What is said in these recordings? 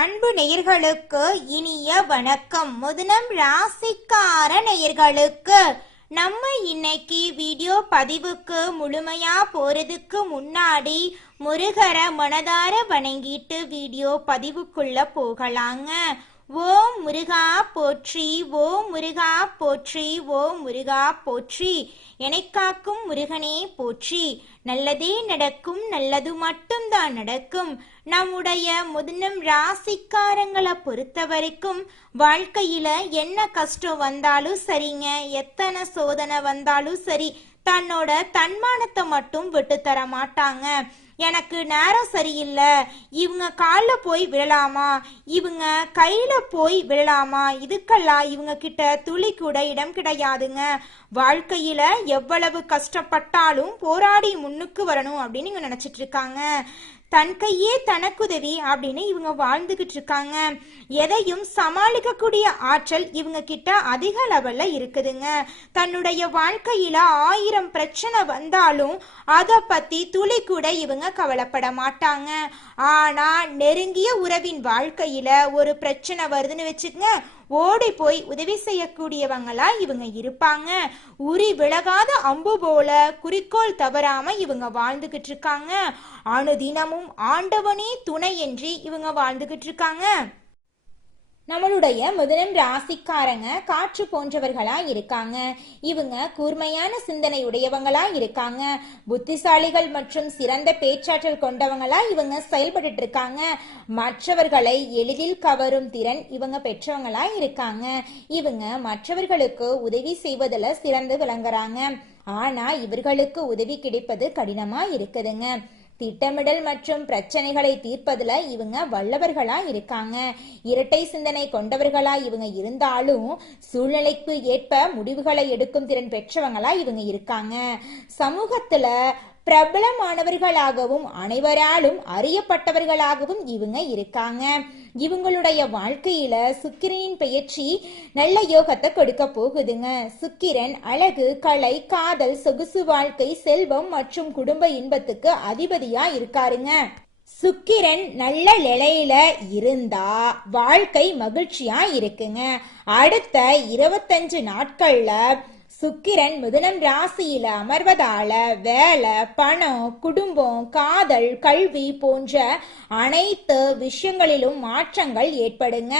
அன்பு நேயர்களுக்கு இனிய வணக்கம். முதனம் ராசிக்கார நேயர்களுக்கு நம்ம இன்னைக்கு வீடியோ பதிவுக்கு முழுமையா போறதுக்கு முன்னாடி முருகரை மனதார வணங்கிட்டு வீடியோ பதிவுக்குள்ள போகலாங்க. ஓம் முருகா போற்றி, ஓம் முருகா போற்றி, ஓம் முருகா போற்றி. எனக்காக்கும் முருகனே போற்றி. நல்லதே நடக்கும், நல்லது மட்டும்தான் நடக்கும். நம்முடைய முதனம் ராசிக்காரங்களை பொறுத்த வரைக்கும் வாழ்க்கையில என்ன கஷ்டம் வந்தாலும் சரிங்க, எத்தனை சோதனை வந்தாலும் சரி, தன்னோட தன்மானத்தை மட்டும் விட்டு தர மாட்டாங்க. எனக்கு நேரம் சரியில்லை, இவங்க காலில் போய் விழலாமா, இவங்க கையில போய் விழலாமா, இதுக்கெல்லாம் இவங்க கிட்ட துளி கூட இடம் கிடையாதுங்க. வாழ்க்கையில எவ்வளவு கஷ்டப்பட்டாலும் போராடி முன்னுக்கு வரணும் அப்படின்னு இவங்க நினைச்சிட்டு இருக்காங்க. தன் கையே தனக்குதவி அப்படின்னு இவங்க வாழ்ந்துகிட்டு இருக்காங்க. எதையும் சமாளிக்கக்கூடிய ஆற்றல் இவங்க கிட்ட அதிக லெவல்ல இருக்குதுங்க. தன்னுடைய வாழ்க்கையில 1000 பிரச்சனை வந்தாலும் அதை பத்தி துளி கூட இவங்க கவலைப்பட மாட்டாங்க. ஆனா நெருங்கிய உறவின் வாழ்க்கையில ஒரு பிரச்சனை வருதுன்னு வச்சுக்கங்க, ஓடி போய் உதவி செய்யக்கூடியவங்களா இவங்க இருப்பாங்க. உரி விலகாத அம்பு போல குறிக்கோள் தவறாம இவங்க வாழ்ந்துகிட்டு இருக்காங்க. அனுதினமும் ஆண்டவனே துணை என்று இவங்க வாழ்ந்துகிட்டு இருக்காங்க. நம்மளுடைய முதனம் ராசிக்காரங்க காற்று போன்றவர்களா இருக்காங்க. இவங்க கூர்மையான சிந்தனை உடையவங்களா இருக்காங்க. புத்திசாலிகள் மற்றும் சிறந்த பேச்சாற்றல் கொண்டவங்களா இவங்க செயல்பட்டு இருக்காங்க. மற்றவர்களை எளிதில் கவரும் திறன் இவங்க பெற்றவங்களா இருக்காங்க. இவங்க மற்றவர்களுக்கு உதவி செய்வதில் சிறந்து விளங்குறாங்க. ஆனா இவர்களுக்கு உதவி கிடைப்பது கடினமா இருக்குதுங்க. திட்டமிடல் மற்றும் பிரச்சனைகளை தீர்ப்பதுல இவங்க வல்லவர்களா இருக்காங்க. இரட்டை சிந்தனை கொண்டவர்களா இவங்க இருந்தாலும் சூழ்நிலைக்கு ஏற்ப முடிவுகளை எடுக்கும் திறன் பெற்றவங்களா இவங்க இருக்காங்க. சமூகத்துல பிரபலமானவர்களாகவும் அனைவராலும் அறியப்பட்டவர்களாகவும் இவங்க இருக்காங்க. இவங்களுடைய வாழ்க்கையில சுக்கிரனின் பெயர்ச்சி நல்ல யோகத்தை கொடுக்க போகுதுங்க. சுக்கிரன் அழகு, கலை, காதல், சொகுசு வாழ்க்கை, செல்வம் மற்றும் குடும்ப இன்பத்துக்கு அதிபதியா இருக்காருங்க. சுக்கிரன் நல்ல நிலையில இருந்தா வாழ்க்கை மகிழ்ச்சியா இருக்குங்க. அடுத்த 25 நாட்கள்ல சுக்கிரன் முதனம் ராசியில அமர்வதால வேலை, பணம், குடும்பம், காதல், கல்வி போன்ற அனைத்து விஷயங்களிலும் மாற்றங்கள் ஏற்படுங்க.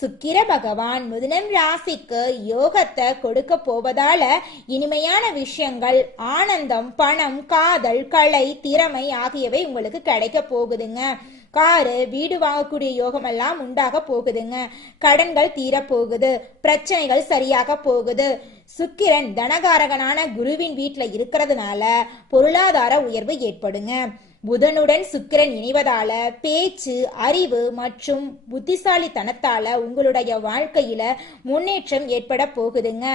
சுக்கிர பகவான் முதனம் ராசிக்கு யோகத்தை கொடுக்க போவதால இனிமையான விஷயங்கள், ஆனந்தம், பணம், காதல், கலை, திறமை ஆகியவை உங்களுக்கு கிடைக்க போகுதுங்க. காரு, வீடு வாங்கக்கூடிய யோகம் எல்லாம் உண்டாக போகுதுங்க. கடன்கள் தீர போகுது, பிரச்சனைகள் சரியாக போகுது. சுக்கிரன் தனகாரகனான குருவின் வீட்டுல இருக்கிறதுனால பொருளாதார உயர்வு ஏற்படுங்க. புதனுடன் சுக்கிரன் இணைவதால பேச்சு, அறிவு மற்றும் புத்திசாலித்தனத்தால உங்களுடைய வாழ்க்கையில முன்னேற்றம் ஏற்பட போகுதுங்க.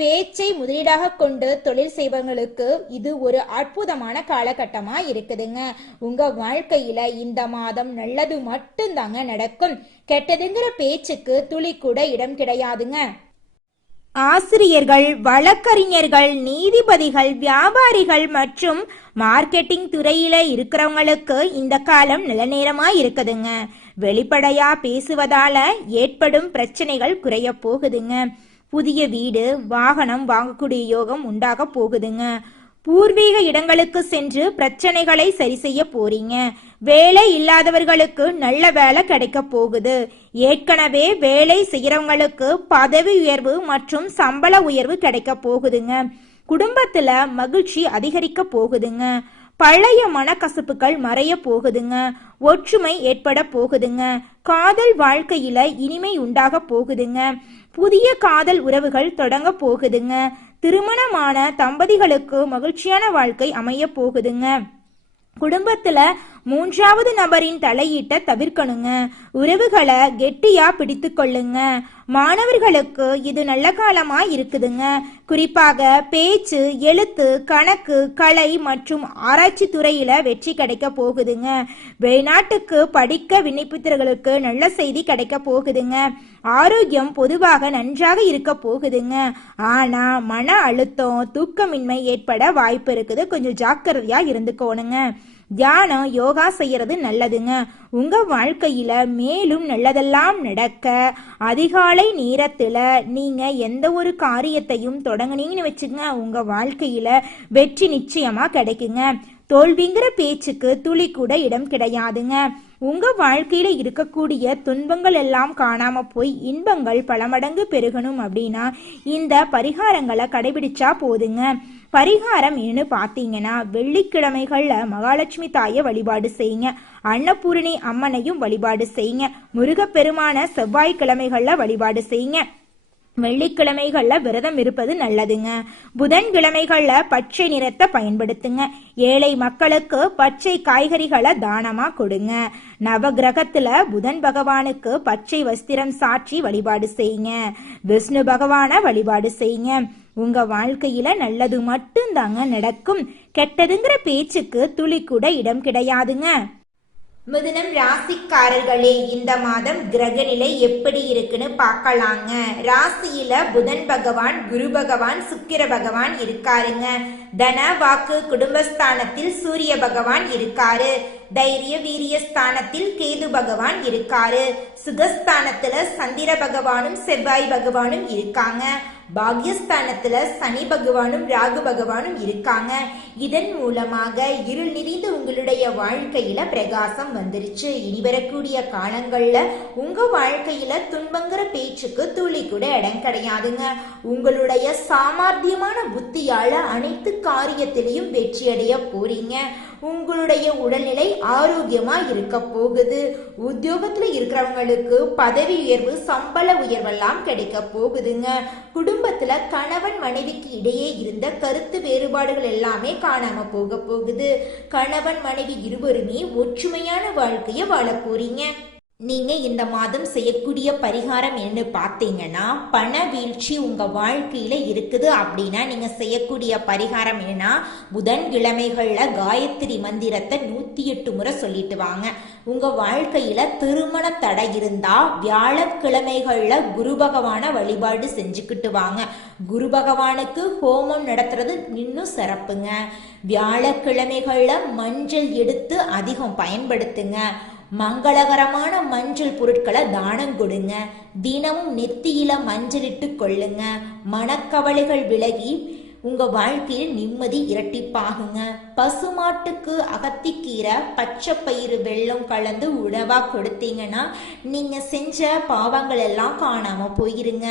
பேச்சை முதலீடாக கொண்டு தொழில் செய்பவங்களுக்கு இது ஒரு அற்புதமான காலகட்டமா இருக்குதுங்க. உங்க வாழ்க்கையில இந்த மாதம் நல்லது மட்டும்தாங்க நடக்கும். கெட்டதுங்கிற பேச்சுக்கு துளி கூட இடம் கிடையாதுங்க. ஆசிரியர்கள், வழக்கறிஞர்கள், நீதிபதிகள், வியாபாரிகள் மற்றும் மார்க்கெட்டிங் துறையில இருக்கிறவங்களுக்கு இந்த காலம் நல்ல நேரமா இருக்குதுங்க. வெளிப்படையா பேசுவதால ஏற்படும் பிரச்சனைகள் குறைய போகுதுங்க. புதிய வீடு, வாகனம் வாங்கக்கூடிய யோகம் உண்டாக போகுதுங்க. பூர்வீக இடங்களுக்கு சென்று பிரச்சனைகளை சரி செய்ய போறீங்க. வேலை இல்லாதவர்களுக்கு நல்ல வேலை கிடைக்க போகுது. ஏற்கனவே வேலை செய்யறவங்களுக்கு பதவி உயர்வு மற்றும் சம்பள உயர்வு கிடைக்க போகுதுங்க. குடும்பத்துல மகிழ்ச்சி அதிகரிக்க போகுதுங்க. பழைய மனக்கசப்புகள் மறைய போகுதுங்க. ஒற்றுமை ஏற்பட போகுதுங்க. காதல் வாழ்க்கையில இனிமை உண்டாக போகுதுங்க. புதிய காதல் உறவுகள் தொடங்க போகுதுங்க. திருமணமான தம்பதிகளுக்கு மகிழ்ச்சியான வாழ்க்கை அமைய போகுதுங்க. குடும்பத்துல 3வது நபரின் தலையீட்டை தவிர்க்கணுங்க. உறவுகளை கெட்டியா பிடித்து கொள்ளுங்க. மாணவர்களுக்கு இது நல்ல காலமா இருக்குதுங்க. குறிப்பாக பேச்சு, எழுத்து, கணக்கு, கலை மற்றும் ஆராய்ச்சி துறையில வெற்றி கிடைக்க போகுதுங்க. வெளிநாட்டுக்கு படிக்க விண்ணப்பித்தவர்களுக்கு நல்ல செய்தி கிடைக்க போகுதுங்க. ஆரோக்கியம் பொதுவாக நன்றாக இருக்க போகுதுங்க. ஆனா மன அழுத்தம், தூக்கமின்மை ஏற்பட வாய்ப்பு இருக்குது. கொஞ்சம் ஜாக்கிரதையா இருந்துக்கோணுங்க. தியானம் யோகா செய்யறது நல்லதுங்க. உங்க வாழ்க்கையில மேலும் நல்லதெல்லாம் நடக்க அதிகாலை நேரத்துல நீங்க எந்த ஒரு காரியத்தையும் தொடங்குனீங்கன்னு வச்சுங்க, உங்க வாழ்க்கையில வெற்றி நிச்சயமா கிடைக்குங்க. தோல்விங்கிற பேச்சுக்கு துளி கூட இடம் கிடையாதுங்க. உங்க வாழ்க்கையில இருக்கக்கூடிய துன்பங்கள் எல்லாம் காணாம போய் இன்பங்கள் பல மடங்கு பெருகணும் அப்படின்னா இந்த பரிகாரங்களை கடைபிடிச்சா போதுங்க. பரிகாரம் என்ன பார்த்தீங்கன்னா, வெள்ளிக்கிழமைகள்ல மகாலட்சுமி தாயை வழிபாடு செய்யுங்க. அன்னபூரணி அம்மனையும் வழிபாடு செய்யுங்க. முருகப்பெருமான செவ்வாய்க்கிழமைகள்ல வழிபாடு செய்யுங்க. வெள்ளிக்கிழமைகள்ல விரதம் இருப்பது நல்லதுங்க. புதன்கிழமைகள்ல பச்சை நிறத்தை பயன்படுத்துங்க. ஏழை மக்களுக்கு பச்சை காய்கறிகளை தானமா கொடுங்க. நவகிரகத்துல புதன் பகவானுக்கு பச்சை வஸ்திரம் சாற்றி வழிபாடு செய்யுங்க. விஷ்ணு பகவான வழிபாடு செய்யுங்க. உங்க வாழ்க்கையில நல்லது மட்டும்தாங்க நடக்கும். கெட்டதுங்கிற பேச்சுக்கு துளி கூட இடம் கிடையாதுங்க. மிதுனம் ராசிக்காரர்களே, இந்த மாதம் கிரக நிலை எப்படி இருக்குன்னு பார்க்கலாங்க. ராசியில புதன் பகவான், குரு பகவான், சுக்கிர பகவான் இருக்காருங்க. தன வாக்கு குடும்பஸ்தானத்தில் சூரிய பகவான் இருக்காரு. தைரிய வீரிய ஸ்தானத்தில் கேது பகவான் இருக்காரு. சுகஸ்தானத்துல சந்திர பகவானும் செவ்வாய் பகவானும் இருக்காங்க. பாக்யஸ்தானத்துல சனி பகவானும் ராகு பகவானும் இருக்காங்க. இதன் மூலமாக இருள் நிறைந்த உங்களுடைய வாழ்க்கையில பிரகாசம் வந்துருச்சு. இனி வரக்கூடிய காலங்கள்ல உங்க வாழ்க்கையில துன்பங்கிற பேச்சுக்கு துளி கூட இடம் கிடையாதுங்க. உங்களுடைய சாமர்த்தியமான புத்தியால அனைத்து காரியத்திலையும் வெற்றி அடைய போறீங்க. உங்களுடைய உடல்நிலை ஆரோக்கியமா இருக்க போகுது. உத்தியோகத்துல இருக்கிறவங்களுக்கு பதவி உயர்வு, சம்பள உயர்வெல்லாம் கிடைக்க போகுதுங்க. குடும்பத்துல கணவன் மனைவிக்கு இடையே இருந்த கருத்து வேறுபாடுகள் எல்லாமே காணாம போக போகுது. கணவன் மனைவி இருவருமே ஒற்றுமையான வாழ்க்கைய வாழ போறீங்க. நீங்க இந்த மாதம் செய்யக்கூடிய பரிகாரம் என்ன பார்த்தீங்கன்னா, பண வீழ்ச்சி உங்க வாழ்க்கையில இருக்குது அப்படின்னா நீங்க செய்யக்கூடிய பரிகாரம் என்னன்னா, புதன்கிழமைகள்ல காயத்ரி மந்திரத்தை 108 முறை சொல்லிட்டு வாங்க. உங்க வாழ்க்கையில திருமண தடை இருந்தா வியாழக்கிழமைகள்ல குரு பகவான வழிபாடு செஞ்சுக்கிட்டு வாங்க. குரு பகவானுக்கு ஹோமம் நடத்துறது இன்னும் சிறப்புங்க. வியாழக்கிழமைகள்ல மஞ்சள் எடுத்து அதிகம் பயன்படுத்துங்க. மங்களகரமான மஞ்சள் பொருட்களை தானம் கொடுங்க. தினமும் நெத்தியில மஞ்சளிட்டு கொள்ளுங்க. மனக்கவலைகள் விலகி உங்க வாழ்க்கையில் நிம்மதி இரட்டிப்பாகுங்க. பசுமாட்டுக்கு அகத்திக்கீரை, பச்சை பயிறு, வெல்லம் கலந்து உணவா கொடுத்தீங்கன்னா நீங்க செஞ்ச பாவங்கள் எல்லாம் காணாம போயிருங்க.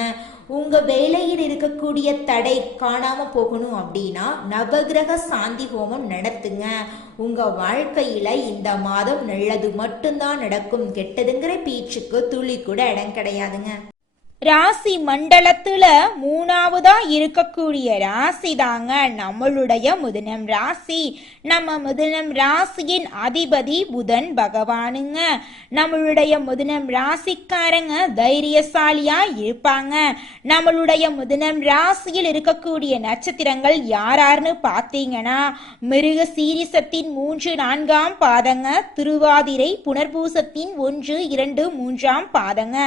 உங்க வேலையில் இருக்கக்கூடிய தடை காணாம போகணும் அப்படின்னா நவகிரக சாந்தி ஹோமம் நடத்துங்க. உங்க வாழ்க்கையில இந்த மாதம் நல்லது மட்டும்தான் நடக்கும். கெட்டதுங்கிற பேச்சுக்கு துளி கூட இடம் கிடையாதுங்க. ராசி மண்டலத்துல 3வதா இருக்கக்கூடிய ராசி தாங்க நம்மளுடைய மிதுனம் ராசி. நம்ம மிதுனம் ராசியின் அதிபதி புதன் பகவானுங்க. நம்மளுடைய மிதுனம் ராசிக்காரங்க தைரியசாலியா இருப்பாங்க. நம்மளுடைய மிதுனம் ராசியில் இருக்கக்கூடிய நட்சத்திரங்கள் யாரார்னு பார்த்தீங்கன்னா, மிருக சீரிசத்தின் 3, 4ஆம் பாதங்க, திருவாதிரை, புனர்பூசத்தின் 1, 2, 3ஆம் பாதங்க.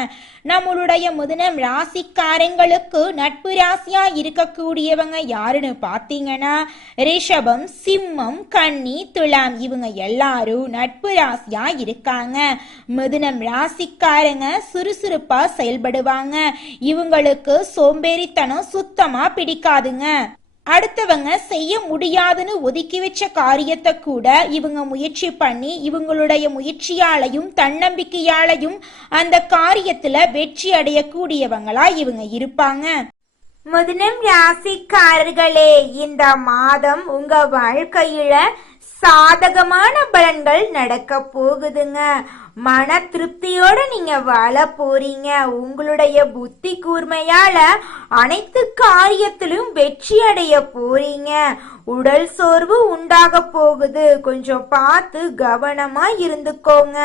நம்மளுடைய மிதுனம் ராசிக்காரங்களுக்கு நட்பு ராசியா இருக்கக்கூடியவங்க யாருன்னு பாத்தீங்கன்னா, ரிஷபம், சிம்மம், கன்னி, துலாம் இவங்க எல்லாரும் நட்பு ராசியா இருக்காங்க. மிதுனம் ராசிக்காரங்க சுறுசுறுப்பா செயல்படுவாங்க. இவங்களுக்கு சோம்பேறித்தனம் சுத்தமா பிடிக்காதுங்க. அடுத்தவங்க செய்ய முடியாதுன்னு ஒதுக்கி வச்ச காரியத்தை கூட இவங்க முயற்சி பண்ணி இவங்களுடைய முயற்சியாலையும் தன்னம்பிக்கையாலையும் அந்த காரியத்துல வெற்றி அடையக்கூடியவங்களா இவங்க இருப்பாங்க. மிதுனம் ராசிக்காரர்களே, இந்த மாதம் உங்க வாழ்க்கையில சாதகமான பலன்கள் நடக்க போகுதுங்க. மன திருப்தியோட நீங்க வாழ போறீங்க. உங்களுடைய புத்தி கூர்மையால அனைத்து காரியத்திலும் வெற்றி அடைய போறீங்க. உடல் சோர்வு உண்டாக போகுது. கொஞ்சம் பார்த்து கவனமா இருந்துக்கோங்க.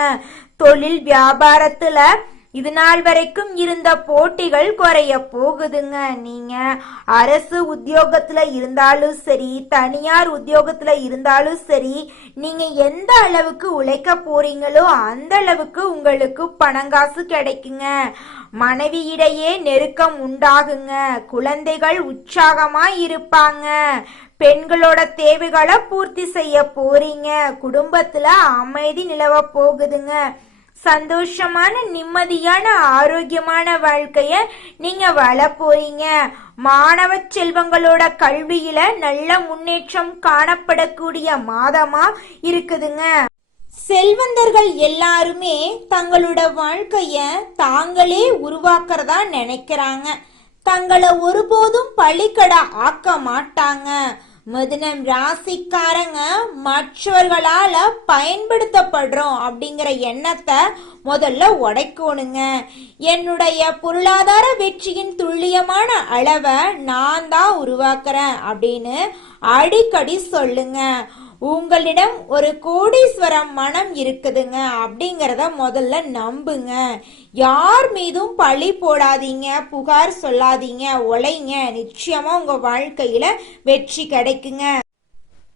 தொழில் வியாபாரத்துல இது நாள் வரைக்கும் இருந்த போட்டிகள் குறைய போகுதுங்க. நீங்க அரசு உத்தியோகத்துல இருந்தாலும் சரி, தனியார் உத்தியோகத்துல இருந்தாலும் சரி, நீங்க எந்த அளவுக்கு உழைக்க போறீங்களோ அந்த அளவுக்கு உங்களுக்கு பணங்காசு கிடைக்குங்க. மனைவியிடையே நெருக்கம் உண்டாகுங்க. குழந்தைகள் உற்சாகமா இருப்பாங்க. பெண்களோட தேவைகளை பூர்த்தி செய்ய போறீங்க. குடும்பத்துல அமைதி நிலவ போகுதுங்க. சந்தோஷமான நிம்மதியான ஆரோக்கியமான வாழ்க்கைய நீங்க வாழ போறீங்க. மாணவ செல்வங்களோட கல்வியில நல்ல முன்னேற்றம் காணப்படக்கூடிய மாதமா இருக்குதுங்க. செல்வந்தர்கள் எல்லாருமே தங்களோட வாழ்க்கைய தாங்களே உருவாக்குறதா நினைக்கிறாங்க. தங்களை ஒருபோதும் பழிக்கடை ஆக்க மாட்டாங்க. மிதுனம் ராசிக்காரங்க மற்றவர்களால பயன்படுத்தப்படுறோம் அப்படிங்கிற எண்ணத்தை முதல்ல உடைக்கணுங்க. என்னுடைய பொருளாதார வெற்றியின் துல்லியமான அளவை நான் தான் உருவாக்குறேன் அப்படின்னு அடிக்கடி சொல்லுங்க. உங்களிடம் ஒரு கோடீஸ்வரம் மனம் இருக்குதுங்க அப்படிங்கிறத முதல்ல நம்புங்க. யார் மீதும் பழி போடாதீங்க, புகார் சொல்லாதீங்க, உழைங்க. நிச்சயமா உங்க வாழ்க்கையில வெற்றி கிடைக்குங்க.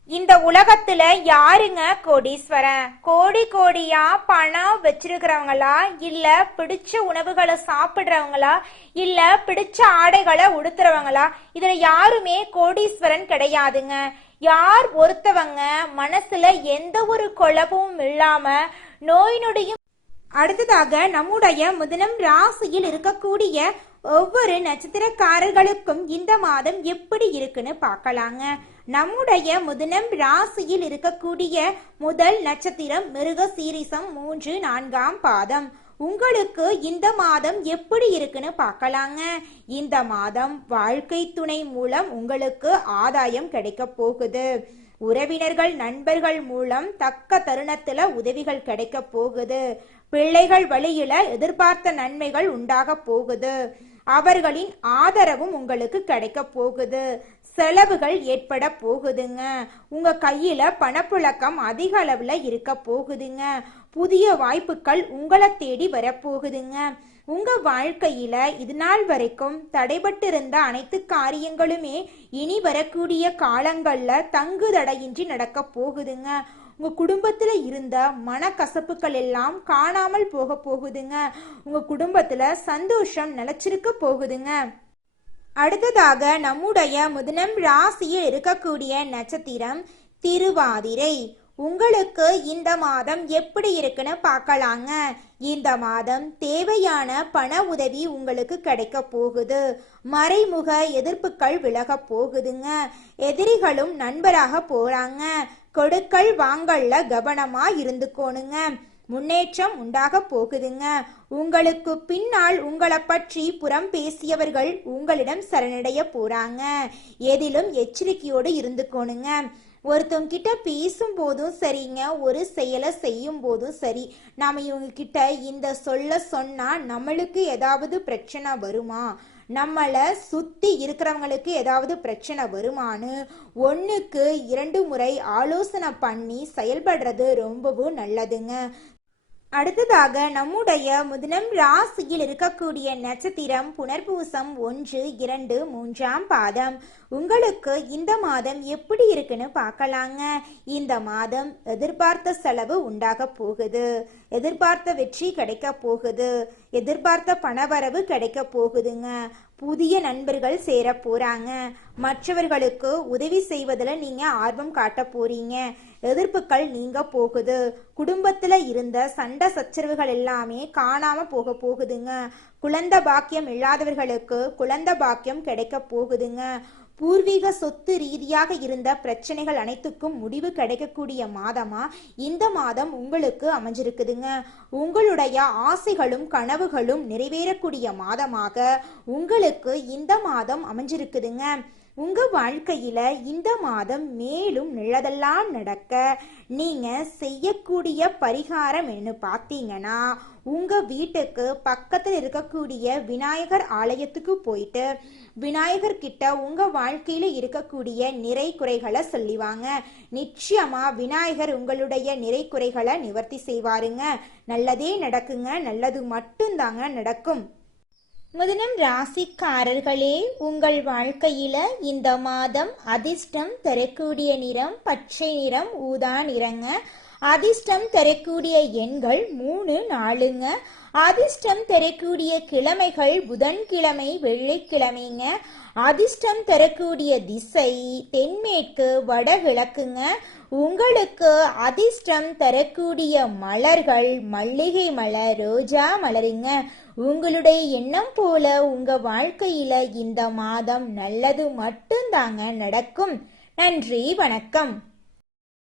இந்த உலகத்துல யாருங்க கோடீஸ்வரன்? கோடி கோடியா பணம் வச்சிருக்கிறவங்களா, இல்ல பிடிச்ச உணவுகளை சாப்பிடுறவங்களா, இல்ல பிடிச்ச ஆடைகளை உடுத்துறவங்களா? இதுல யாருமே கோடீஸ்வரன் கிடையாதுங்க. யார் ஒருத்தவங்க மனசுல எந்த ஒரு குழப்பமும் இல்லாம நோய் நொடியும். அடுத்ததாக நம்முடைய மிதுனம் ராசியில் இருக்கக்கூடிய ஒவ்வொரு நட்சத்திரக்காரர்களுக்கும் இந்த மாதம் எப்படி இருக்குன்னு பார்க்கலாங்க. நம்முடைய மிதுனம் ராசியில் இருக்கக்கூடிய முதல் நட்சத்திரம் மிருக சீரிசம் 3, 4ஆம் பாதம். உங்களுக்கு இந்த மாதம் எப்படி இருக்குன்னு பார்க்கலாங்க. இந்த மாதம் வாழ்க்கை துணை மூலம் உங்களுக்கு ஆதாயம் கிடைக்க போகுது. உறவினர்கள் நண்பர்கள் மூலம் தக்க தருணத்துல உதவிகள் கிடைக்க போகுது. பிள்ளைகள் வழியில எதிர்பார்த்த நன்மைகள் உண்டாக போகுது. அவர்களின் ஆதரவும் உங்களுக்கு கிடைக்க போகுது. செலவுகள் ஏற்பட போகுதுங்க. உங்க கையில பணப்புழக்கம் அதிக அளவுல இருக்க போகுதுங்க. புதிய வாய்ப்புகள் உங்களை தேடி வரப்போகுதுங்க. உங்க வாழ்க்கையில இது நாள் வரைக்கும் தடைபட்டு இருந்த அனைத்து காரியங்களுமே இனி வரக்கூடிய காலங்கள்ல தங்கு தடையின்றி நடக்க போகுதுங்க. உங்க குடும்பத்துல இருந்த மனக்கசப்புகள் எல்லாம் காணாமல் போக போகுதுங்க. உங்க குடும்பத்துல சந்தோஷம் நிலைச்சிருக்க போகுதுங்க. அடுத்ததாக நம்முடைய மிதுனம் ராசியில் இருக்கக்கூடிய நட்சத்திரம் திருவாதிரை. உங்களுக்கு இந்த மாதம் எப்படி இருக்குன்னு பார்க்கலாங்க. இந்த மாதம் தேவையான பண உதவி உங்களுக்கு கிடைக்க போகுது. மறைமுக எதிர்ப்புகள் விலக போகுதுங்க. எதிரிகளும் நண்பராக போறாங்க. கொடுக்கல் வாங்கல்ல கவனமா இருந்துக்கோணுங்க. முன்னேற்றம் உண்டாக போகுதுங்க. உங்களுக்கு பின்னால் உங்களை பற்றி புறம் பேசியவர்கள் உங்களிடம் சரணடைய போறாங்க. எதிலும் எச்சரிக்கையோடு இருந்துக்கோணுங்க. ஒருத்தவங்க கிட்ட பேசும் போதும் சரிங்க, ஒரு செயலை செய்யும் போதும் சரி, நாம இவங்க கிட்ட இந்த சொல்ல சொன்னா நம்மளுக்கு ஏதாவது பிரச்சனை வருமா, நம்மளை சுத்தி இருக்கிறவங்களுக்கு ஏதாவது பிரச்சனை வருமானு 1க்கு 2 முறை ஆலோசனை பண்ணி செயல்படுறது ரொம்பவும் நல்லதுங்க. அடுத்ததாக நம்முடைய மிதுனம் ராசியில் இருக்கக்கூடிய நட்சத்திரம் புனர்பூசம் 1, 2, 3ஆம் பாதம். உங்களுக்கு இந்த மாதம் எப்படி இருக்குன்னு பார்க்கலாங்க. இந்த மாதம் எதிர்பார்த்த செலவு உண்டாக போகுது. எதிர்பார்த்த வெற்றி கிடைக்க போகுது. எதிர்பார்த்த பணவரவு கிடைக்க போகுதுங்க. புதிய நண்பர்கள் சேர போறாங்க. மற்றவர்களுக்கு உதவி செய்வதில் நீங்க ஆர்வம் காட்ட போறீங்க. எதிர்ப்புகள் நீங்க போகுது. குடும்பத்துல இருந்த சண்டை சச்சரவுகள் எல்லாமே காணாம போக போகுதுங்க. குழந்தை பாக்கியம் இல்லாதவர்களுக்கு குழந்தை பாக்கியம் கிடைக்க போகுதுங்க. பூர்வீக சொத்து ரீதியாக இருந்த பிரச்சனைகள் அனைத்துக்கும் முடிவு கிடைக்கக்கூடிய மாதமா இந்த மாதம் உங்களுக்கு அமைஞ்சிருக்குதுங்க. உங்களுடைய ஆசைகளும் கனவுகளும் நிறைவேறக்கூடிய மாதமாக உங்களுக்கு இந்த மாதம் அமைஞ்சிருக்குதுங்க. உங்க வாழ்க்கையில இந்த மாதம் மேலும் நல்லதெல்லாம் நடக்க நீங்க செய்யக்கூடிய பரிகாரம் என்ன பார்த்தீங்கன்னா, உங்க வீட்டுக்கு பக்கத்தில் இருக்கக்கூடிய விநாயகர் ஆலயத்துக்கு போயிட்டு விநாயகர் கிட்ட உங்க வாழ்க்கையில இருக்கக்கூடிய நிறை குறைகளை சொல்லிவாங்க. நிச்சயமா விநாயகர் உங்களுடைய நிறை குறைகளை நிவர்த்தி செய்வாருங்க. நல்லதே நடக்குங்க. நல்லது மட்டும்தாங்க நடக்கும். மிதுனம் ராசிக்காரர்களே, உங்கள் வாழ்க்கையில இந்த மாதம் அதிர்ஷ்டம் தரக்கூடிய நிறம் பச்சை நிறம், ஊதா நிறங்க. அதிர்ஷ்டம் தரக்கூடிய எண்கள் 3, 4ங்க. அதிர்ஷ்டம் தரக்கூடிய கிழமைகள் புதன்கிழமை, வெள்ளிக்கிழமைங்க. அதிர்ஷ்டம் தரக்கூடிய திசை தென்மேற்கு, வடகிழக்குங்க. உங்களுக்கு அதிர்ஷ்டம் தரக்கூடிய மலர்கள் மல்லிகை மலர், ரோஜா மலருங்க. உங்களுடைய எண்ணம் போல உங்க வாழ்க்கையில இந்த மாதம் நல்லது மட்டும்தாங்க நடக்கும். நன்றி, வணக்கம்.